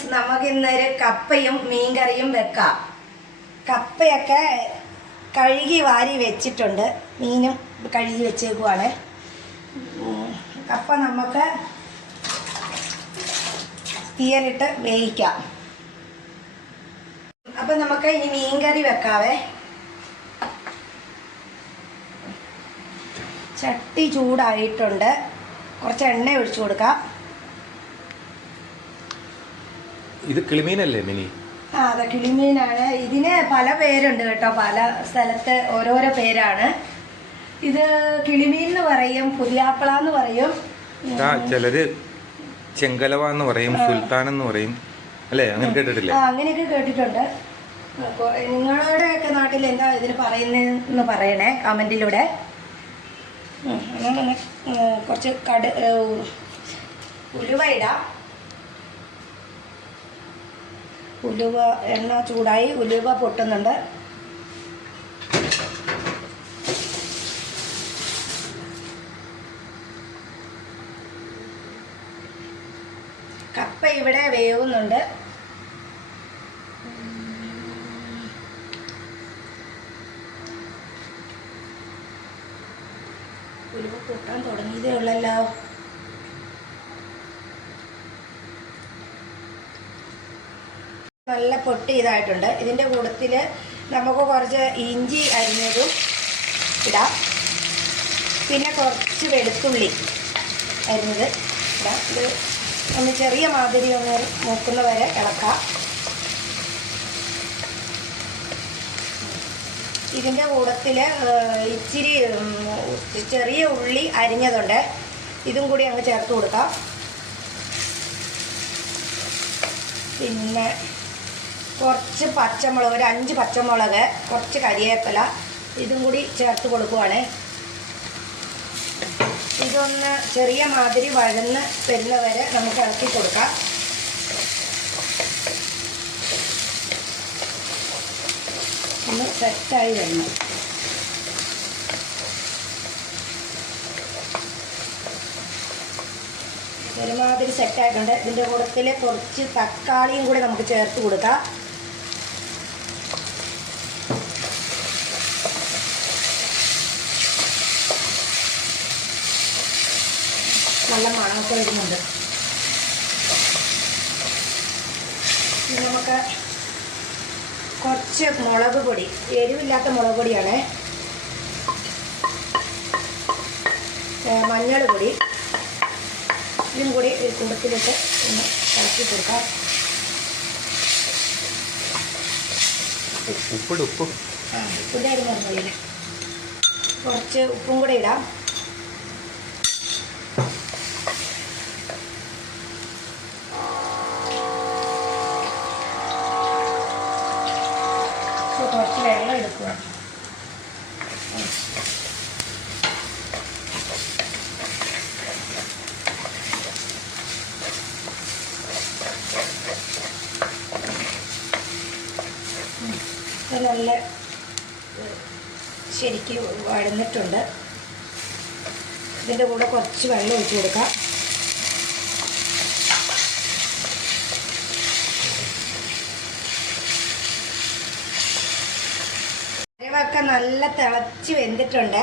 Friends, നമുക്ക് ഇന്നൊരു കപ്പയും മീൻകറിയും വെക്കാം. കപ്പയൊക്കെ കഴുകി വാരി വെച്ചിട്ടുണ്ട്, മീനും കഴുകി വെച്ചേക്കുവാണ്. കപ്പ നമുക്ക് തീയലിട്ട് വേവിക്കാം. അപ്പം നമുക്ക് ഇനി മീൻകറി വെക്കാവേ. ചട്ടി ചൂടായിട്ടുണ്ട്, കുറച്ച് എണ്ണ ഒഴിച്ചു കൊടുക്കാം. ഇത് കിളിമീനല്ലേ മിനി? ആ, അതെ, കിളിമീനാണ്. ഇതിന് പല പേരുണ്ട് കേട്ടോ, പല സ്ഥലത്ത് ഓരോരോ പേരാണ്. ഇത് കിളിമീൻ എന്ന് പറയും, പുതിയാപ്പിള എന്ന് പറയും, ചിലര് ചെങ്കലവ എന്ന് പറയും, സുൽത്താൻ എന്ന് പറയും അല്ലേ? അങ്ങനെ കേട്ടിട്ടില്ലേ? അങ്ങനെയൊക്കെ കേട്ടിട്ടുണ്ട്. നിങ്ങളുടെ ഒക്കെ നാട്ടിൽ എന്താ ഇതിന് പറയുന്നതെന്ന് പറയണേ കമന്റിലൂടെ. കുറച്ച് ഉലുവ ഇടാം. ഉലുവ, എണ്ണ ചൂടായി, ഉലുവ പൊട്ടുന്നുണ്ട്. കപ്പ ഇവിടെ വേവുന്നുണ്ട്. ഉലുവ പൊട്ടാൻ തുടങ്ങിയതേ ഉള്ളല്ലോ. നല്ല പൊട്ടി ഇതായിട്ടുണ്ട്. ഇതിൻ്റെ കൂട്ടത്തിൽ നമുക്ക് കുറച്ച് ഇഞ്ചി അരിഞ്ഞതും ഇടാം. പിന്നെ കുറച്ച് വെളുത്തുള്ളി അരിഞ്ഞത് ഇടാം. ഇത് ഒന്ന് ചെറിയ മാതിരി ഒന്ന് മൂക്കുന്ന വരെ ഇളക്കാം. ഇതിൻ്റെ കൂട്ടത്തിൽ ഇച്ചിരി ചെറിയ ഉള്ളി അരിഞ്ഞതുണ്ട്, ഇതും കൂടി അങ്ങ് ചേർത്ത് കൊടുക്കാം. പിന്നെ കുറച്ച് പച്ചമുളക്, ഒരു 5 പച്ചമുളക്, കുറച്ച് കരിവേപ്പില, ഇതും കൂടി ചേർത്ത് കൊടുക്കുവാണ്. ഇതൊന്ന് ചെറിയ മാതിരി വഴന്ന് വരുന്നവരെ നമുക്ക് ഇളക്കി കൊടുക്കാം. ഒന്ന് സെറ്റായി വരണം. ഒരുമാതിരി സെറ്റായിട്ടുണ്ട്. ഇതിൻ്റെ കൂട്ടത്തിൽ കുറച്ച് തക്കാളിയും കൂടി നമുക്ക് ചേർത്ത് കൊടുക്കാം. നല്ല മണമൊക്കെ വരുന്നുണ്ട്. ഇനി നമുക്ക് കുറച്ച് മുളക് പൊടി, എരിവില്ലാത്ത മുളക് പൊടിയാണ്, മഞ്ഞൾ പൊടി, ഇതും കൂടി കുടുക്കിലിട്ട് ഒന്ന് ഇളക്കി കൊടുക്കാം. ഉപ്പിൻ്റെ അരി മറന്നില്ലേ, കുറച്ച് ഉപ്പും കൂടെ ഇടാം. കുറച്ച് വെള്ളം എടുക്കുക. നല്ല ശരിക്കും വഴന്നിട്ടുണ്ട്. ഇതിൻ്റെ കൂടെ കുറച്ച് വെള്ളം ഒഴിച്ച് കൊടുക്കാം. കറിവൊക്കെ നല്ല തിളച്ച് വെന്തിട്ടുണ്ട്.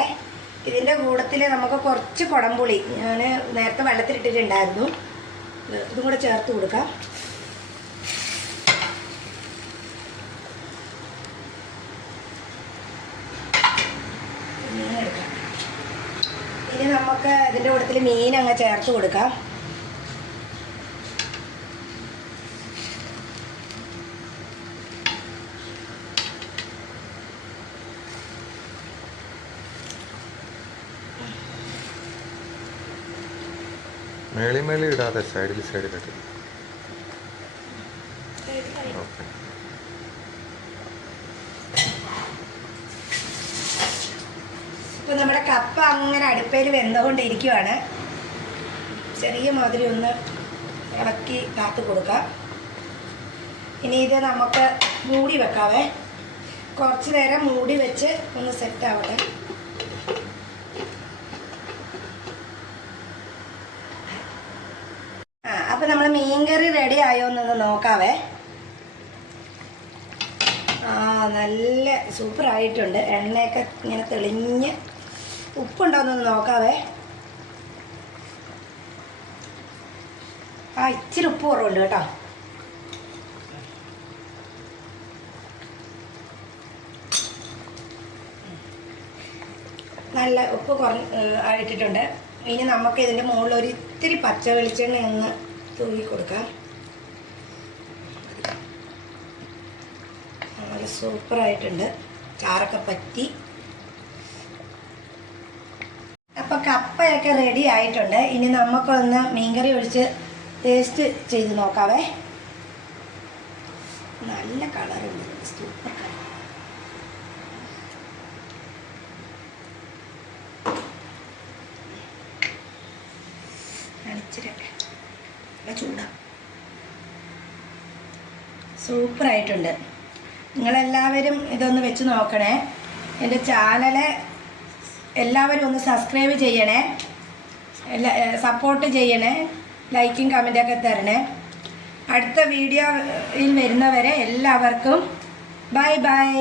ഇതിൻ്റെ കൂട്ടത്തിൽ നമുക്ക് കുറച്ച് കുടംപുളി ഞാൻ നേരത്തെ വെള്ളത്തിലിട്ടിട്ടുണ്ടായിരുന്നു, ഇതും കൂടെ ചേർത്ത് കൊടുക്കാം. ഇനി നമുക്ക് ഇതിൻ്റെ കൂട്ടത്തിൽ മീൻ അങ്ങ് ചേർത്ത് കൊടുക്കാം. മേളി ഇടാതെ സൈഡിലിട്ട്. ഇപ്പം നമ്മുടെ കപ്പ അങ്ങനെ അടുപ്പയിൽ വെന്തുകൊണ്ടിരിക്കുവാണ്. ചെറിയ മാതിരി ഒന്ന് ഇളക്കി കാത്തു കൊടുക്കാം. ഇനി ഇത് നമുക്ക് മൂടി വെക്കാവേ. കുറച്ച് നേരം മൂടി വെച്ച് ഒന്ന് സെറ്റാവട്ടെ. അപ്പോൾ നമ്മൾ മീൻകറി റെഡി ആയി. ആയോ എന്നൊന്ന് നോക്കാവേ. നല്ല സൂപ്പറായിട്ടുണ്ട്. എണ്ണയൊക്കെ ഇങ്ങനെ തെളിഞ്ഞ്. ഉപ്പുണ്ടോയെന്നൊന്ന് നോക്കാവേ. ഇച്ചിരി ഉപ്പ് കുറവുണ്ട് കേട്ടോ. നല്ല ഉപ്പ് ആയിട്ടിട്ടുണ്ട്. ഇനി നമുക്ക് ഇതിൻ്റെ മുകളിൽ ഒരു ഇത്തിരി പച്ച വെളിച്ചെണ്ണ ഒന്ന് തൂവി കൊടുക്കാം. നല്ല സൂപ്പറായിട്ടുണ്ട്. ചാറൊക്കെ പറ്റി. അപ്പോൾ കപ്പയൊക്കെ റെഡി ആയിട്ടുണ്ട്. ഇനി നമുക്കൊന്ന് മീൻകറി ഒഴിച്ച് ടേസ്റ്റ് ചെയ്ത് നോക്കാവേ. നല്ല കളറുണ്ട്. Super colour. ചൂടാ. സൂപ്പറായിട്ടുണ്ട്. നിങ്ങളെല്ലാവരും ഇതൊന്ന് വെച്ച് നോക്കണേ. എൻ്റെ ചാനൽ എല്ലാവരും ഒന്ന് സബ്സ്ക്രൈബ് ചെയ്യണേ, സപ്പോർട്ട് ചെയ്യണേ, ലൈക്കും കമൻറ്റൊക്കെ തരണേ. അടുത്ത വീഡിയോയിൽ വരുന്നവരെ എല്ലാവർക്കും ബൈ ബൈ.